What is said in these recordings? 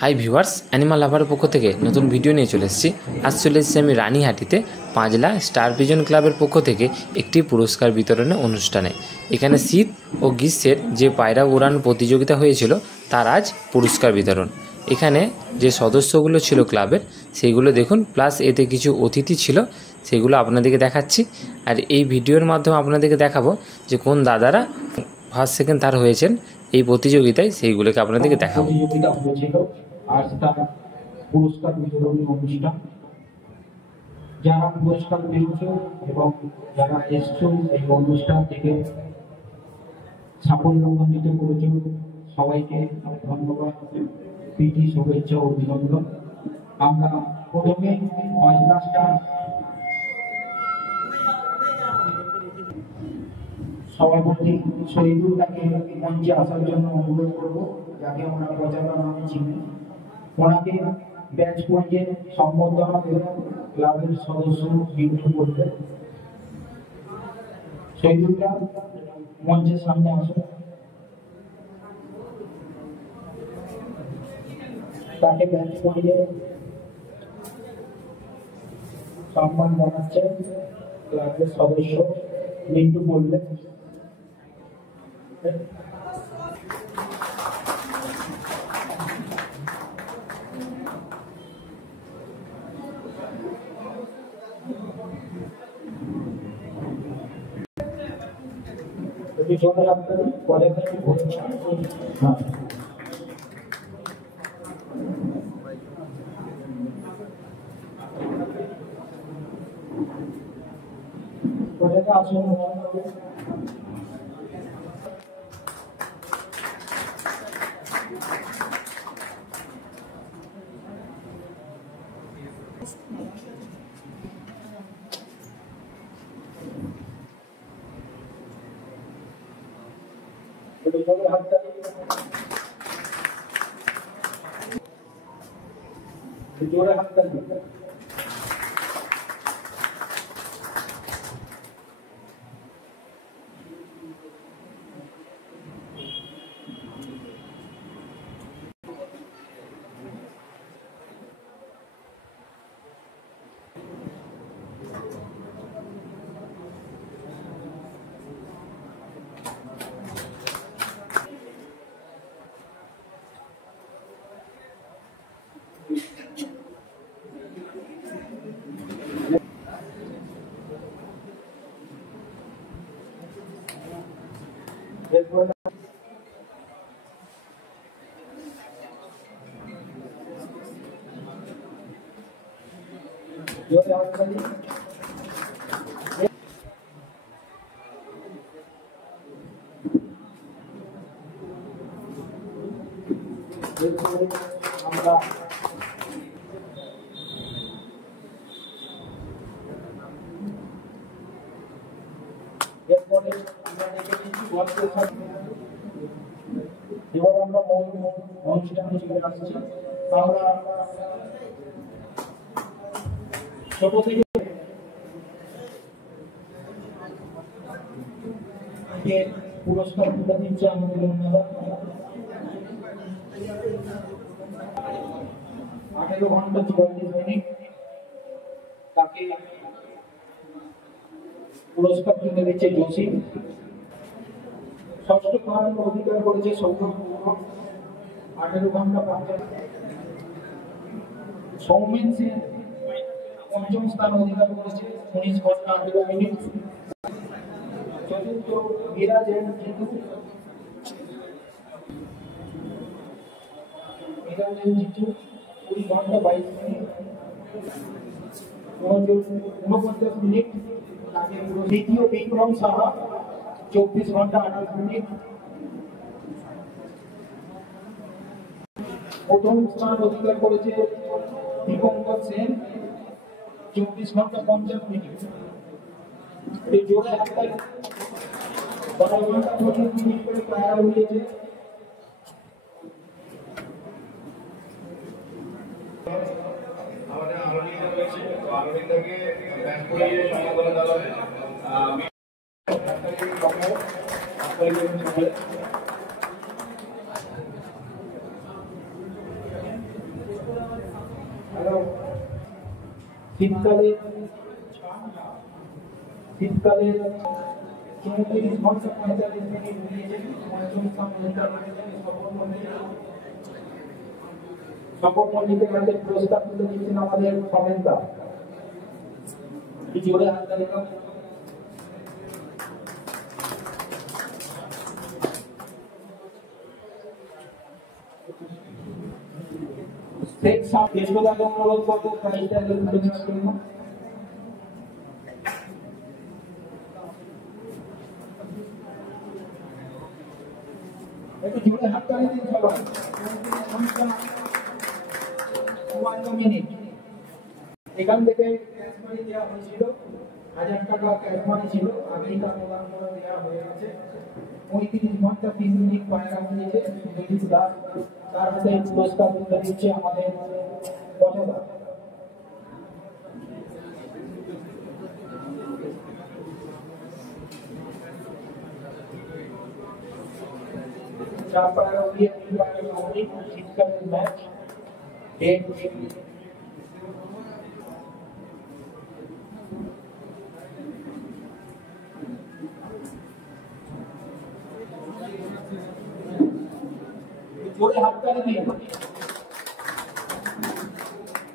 Hi viewers, animal লাভারের পক্ষ থেকে নতুন ভিডিও নিয়ে চলে এসেছি। আজ চলে এসেছি আমি রানীহাটিতে পাঁচলা স্টার ভিজন ক্লাবের পক্ষ থেকে একটি পুরস্কার বিতরণের অনুষ্ঠানে। এখানে শীত ও গ্রীষ্মের যে পায়রা উড়ান প্রতিযোগিতা হয়েছিল তার আজ পুরস্কার বিতরণ। এখানে যে সদস্যগুলো ছিল ক্লাবের সেইগুলো দেখুন, প্লাস এতে কিছু অতিথি ছিল, সেগুলো আপনাদেরকে দেখাচ্ছি। আর এই ভিডিওর মাধ্যমে আপনাদেরকে দেখাবো যে কোন দাদারা ফার্স্ট সেকেন্ড থার্ড হয়েছেন এই প্রতিযোগিতায়, সেইগুলোকে আপনাদেরকে দেখাবো। প্রতিযোগিতা হয়েছিল আজ তার পুরস্কার বিতরণী অনুষ্ঠান। যারা পুরস্কার পেয়েছে এবং যারা এসছে এই অনুষ্ঠান থেকে সাফল্যমণ্ডিত করেছে সবাইকে ধন্যবাদ, প্রীতি, শুভেচ্ছা ও অভিনন্দন। আমরা প্রথমে পাঁচলা স্টার সভাপতি শহীদুল্লাহকে মঞ্চে আসার জন্য অনুরোধ করবো, যাকে আমরা প্রচারণা নামে চিনি। ওনাকে ব্যাচ পর্যায়ে সম্বর্ধনা দেবেন ক্লাবের সদস্য বিন্দু করবে। শহীদুল্লাহ মঞ্চের সামনে আসুন। তাকে ব্যাচ পর্যায়ে সম্মান জানাচ্ছেন ক্লাবের সদস্য বিন্দু করবে। জোরে আপনার পরে আসুন। জোরে হাত তালি। জোরে হাত তালি। আমরা এরপরে আমরা দেখেছি এবার আমরা অনুষ্ঠানে চলে আসছি। আমরা ছোট থেকে পুরস্কার তুলে দিচ্ছে আমাদের ওনারা। 18 ঘন্টা 44 মিনিট তাকে পুরস্কার তুলে দিচ্ছে জসিম। ষষ্ঠ স্থান অধিকার করেছে সৌরভ। 18 ঘন্টা 50। সৌমেন সেন পঞ্চম স্থান অধিকার করেছে 19 ঘন্টা 18 মিনিট। চতুর্থ বিরাজ এন্ড জিতু। বিরাজ এন্ড জিতু 20 ঘন্টা 22 মিনিট 49 মিনিট। দ্বিতীয় বিক্রম সাহা 24 ঘন্টা 28 মিনিট। প্রথম স্থান অধিকার করেছে দীপঙ্কর সেন 24 ঘন্টা 50 মিনিট। এই জোরে হাততালি। 12 ঘন্টা 25 মিনিট করে পায়রা উড়িয়েছে। আমাদের আলোচনা রয়েছে, তো আলোচনাকে ব্যাক করিয়ে সম্বোধন দেওয়া হবে। হ্যালো, শীতকালে 34 ঘন্টা 45 মিনিট দিয়েছেন পঞ্চম শপথ মন্ডিতের কাছে পুরস্কার তুলে দিচ্ছেন আমাদের সমেন্দা। কি জোরে হাত তালিকা। শেখ সাহেব যশোদাকে অনুরোধ করবো প্রাইজটা তুলে দেওয়ার জন্য। একটু জোরে হাত তালি দিন সবাই। 1 মিনিট। এখান থেকে ক্যাশ মানি দেওয়া হয়েছিল, 1000 টাকা ক্যাশ মানি ছিল, আগেই তা প্রদান করে দেওয়া হয়ে গেছে। 35 ঘন্টা 3 মিনিট পায়রা হয়েছে সুজিত দাস, তার হাতে পুরস্কার তুলে দিচ্ছে আমাদের পছন্দ। চার পায়রা উড়িয়ে 3 পায়রা কমপ্লিট। শীতকালের ম্যাচ ডেট জোরে হাত তালি দিয়ে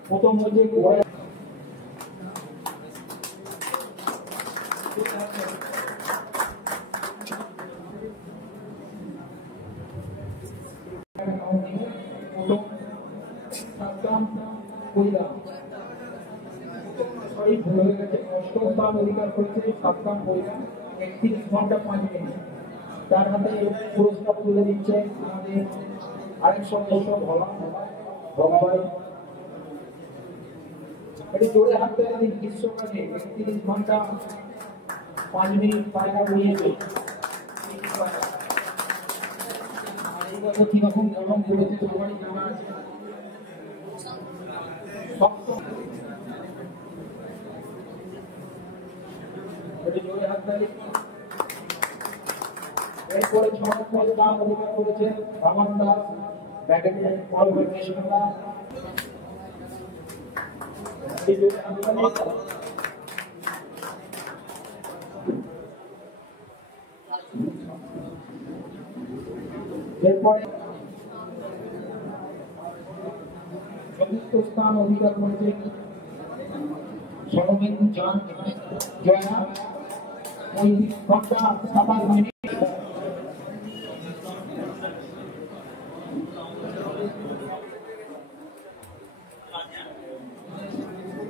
প্রথম হচ্ছে ঘোড়া। অষ্টম স্থান অধিকার করেছে সাতকাম পরিবার, 31 ঘন্টা 5 মিনিট। তার হাতে পুরস্কার তুলে দিচ্ছে আমাদের আরেক সদস্য ভগবান। একটু জোরে হাত তালি দিন। গ্রীষ্মকালে 31 ঘন্টা 5 মিনিট পায়রা উড়িয়েছে। এই বছর কিরকম গরম পড়েছে সবারই জানা আছে। এরপরে 6 নম্বর স্থান অধিকার করেছে রামান দাস, ব্যাটালিয়ন কলকাতা। এরপরে চতুর্থ স্থান অধিকার করেছে সরবেন্দু জান জয়া, 35 ঘন্টা 27 মিনিট।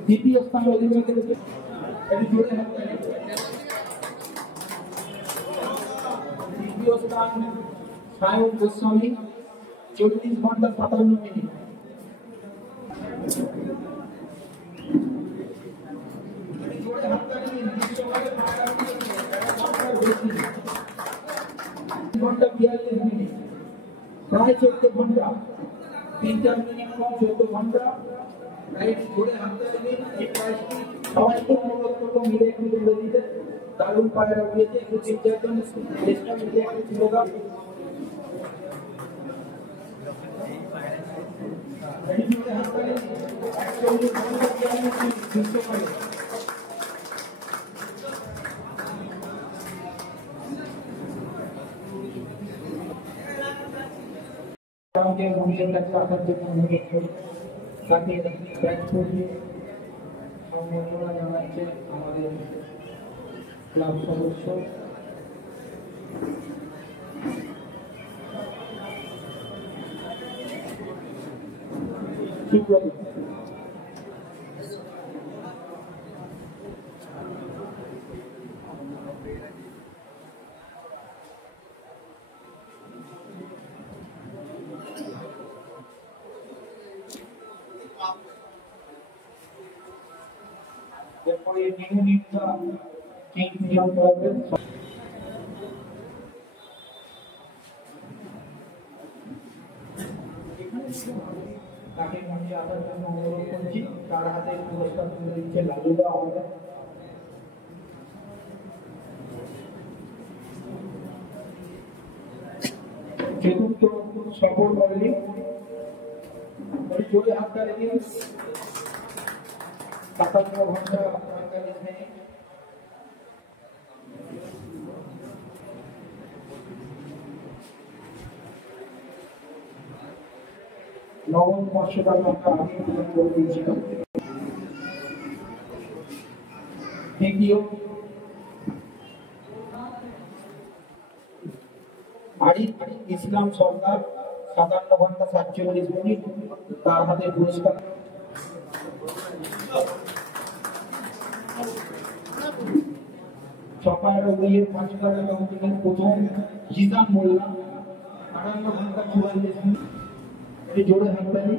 দ্বিতীয় স্থান অধিকার করেছে তৃতীয় স্থান সায়ন গোস্বামী, 40 ঘন্টা 57 মিনিট। ঘন্টা 42 মিনিট, প্রায় 14 ঘন্টা, 3-4 মিনিট কম 14 ঘন্টা। সবাইকে অনুরোধ করবো মিলে একটু তুলে দিতে। দারুণ পায়রা উঠেছে, একটু 3-4 জন চেষ্টা মিলে একটু তুলে দাও। মহিলার কাছে আসার জন্য অনুরোধ করি। তাকে ব্যাগ করিয়ে সম্মাননা জানাচ্ছে আমাদের ক্লাব সদস্য। এরপরে নিয়মিতটা চেঞ্জ নিয়ম করবেন। তাকে মঞ্চে আসার জন্য অনুরোধ করছি। তার হাতে পুরস্কার তুলে দিচ্ছে লালুদা আমাদের। চতুর্থ সফল বলেনি জোরে হাত তালি দিন। 57 ঘন্টা 45 মিনিট। নবম 500 টাকা আমরা আগে প্রদান করে দিয়েছিলাম। দ্বিতীয় আরিফ ইসলাম সরকার 57 ঘন্টা 47 মিনিট, তার হাতে পুরস্কার। চপায়ের উড়িয়ে 5 টাকা কাউন্টিংয়ের প্রথম জিজান মোল্লা 58 ঘন্টা 44 মিনিট। এটি জোরে হাততালি।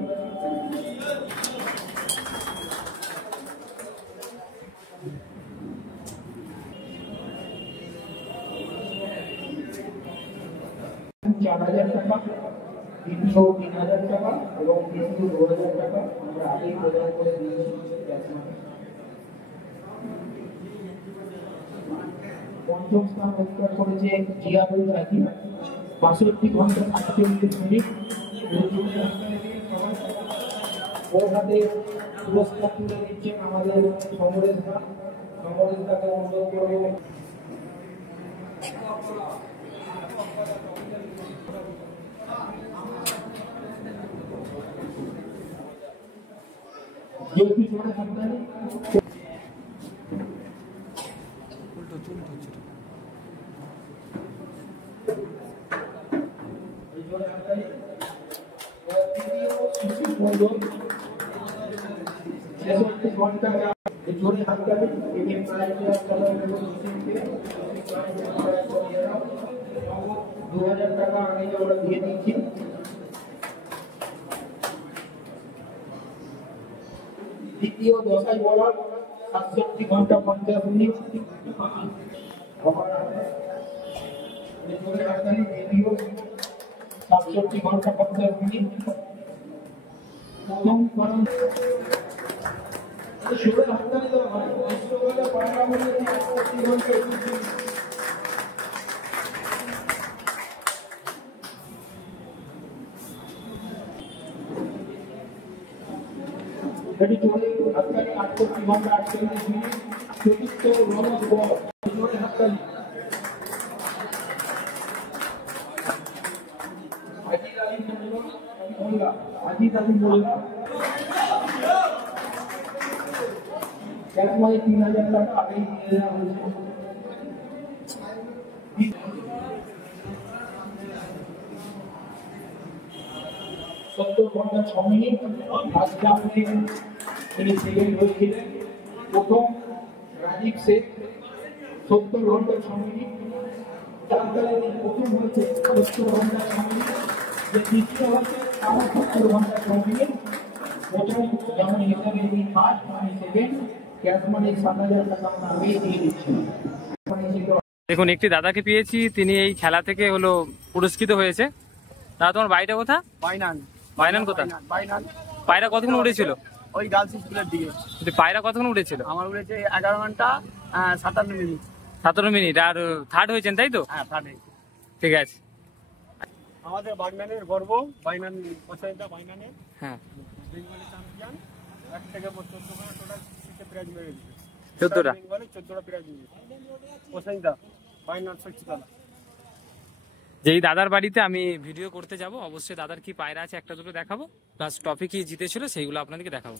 ৳4,000 টাকা, দ্বিতীয় 3,000 টাকা এবং তৃতীয় 2,000 টাকা আমরা আগেই প্রদান করে দিয়েছি ব্যাটসম্যানকে। পঞ্চম স্থান অধিকার করেছে জিয়াদুল রাকিব 62 ঘন্টা 48 মিনিট। ওর হাতে পুরস্কার তুলে দিচ্ছেন আমাদের সমরেশ দা। সমরেশ দাকে অনুরোধ করবো যেহেতু জোরে হাততালি। জোরে হাততালি। তৃতীয় শিশু মণ্ডল 66 ঘন্টা। জোরে হাততালি। একে প্রায় চালান এবং সিস্টেমকে 2,000 টাকা আগে আমরা দিয়ে দিচ্ছি। দ্বিতীয় 10 বলার 67 ঘন্টা 50 মিনিট। দ্বিতীয় 67 ঘন্টা 50 মিনিট। প্রথম শুরু হাততালি দেওয়া হয়। বিশ্বকাপে পায়রা বলে 68 ঘন্টা 21 মিনিট। এটি জোরে হাততালি 68 ঘন্টা 48 মিনিট। চতুর্থ রনক বল। জোরে হাততালি। আজিজ আলী মোল্লা। আজিজ আলী মোল্লা একবারে 3,000 টাকা আগেই দিয়ে দেওয়া হয়েছে। 70 ঘন্টা 6 মিনিট। আজকে আপনি তিনি সেকেন্ড হয়েছিলেন। প্রথম রাজীব শেখ 70 ঘন্টা 6 মিনিট। তারপরে প্রথম হয়েছে 70 ঘন্টা 6 মিনিট। যে দ্বিতীয় হয়েছে 70 ঘন্টা 6 মিনিট। প্রথম যেমন হিসাবে তিনি ফার্স্ট মানে সেকেন্ড। ক্যাশ মানি 7,000 টাকা আমরা আগেই দিয়ে দিচ্ছিলাম। দেখুন একটি দাদাকে পেয়েছি, তিনি এই খেলা থেকে হলো পুরস্কৃত হয়েছে। দাদা তোমার বাড়িটা কোথা? বাইনান। বাইনান কোথা? বাইনান। পায়রা কতক্ষণ উড়েছিল? ওই গার্লস স্কুলের দিকে। পায়রা কতক্ষণ উড়েছিল? আমার উড়েছে 11 ঘন্টা 57 মিনিট। 17 মিনিট। আর থার্ড হয়েছেন তাই তো? হ্যাঁ থার্ড। ঠিক আছে। আমাদের বাইনানের গর্ব, বাইনান পছন্দ বাইনানের। হ্যাঁ বেঙ্গলি চ্যাম্পিয়ন। 1 থেকে 14 ঘন্টা টোটাল সিটে প্রাইজ মেরেছে। 14টা। বেঙ্গলি 14টা প্রাইজ মেরেছে। পছন্দ বাইনান সচিতলা। যেই দাদার বাড়িতে আমি ভিডিও করতে যাব, অবশ্যই দাদার কি পায়রা আছে একটা দুটো দেখাবো, প্লাস ট্রফি কি জিতেছিল সেইগুলো আপনাদেরকে দেখাবো।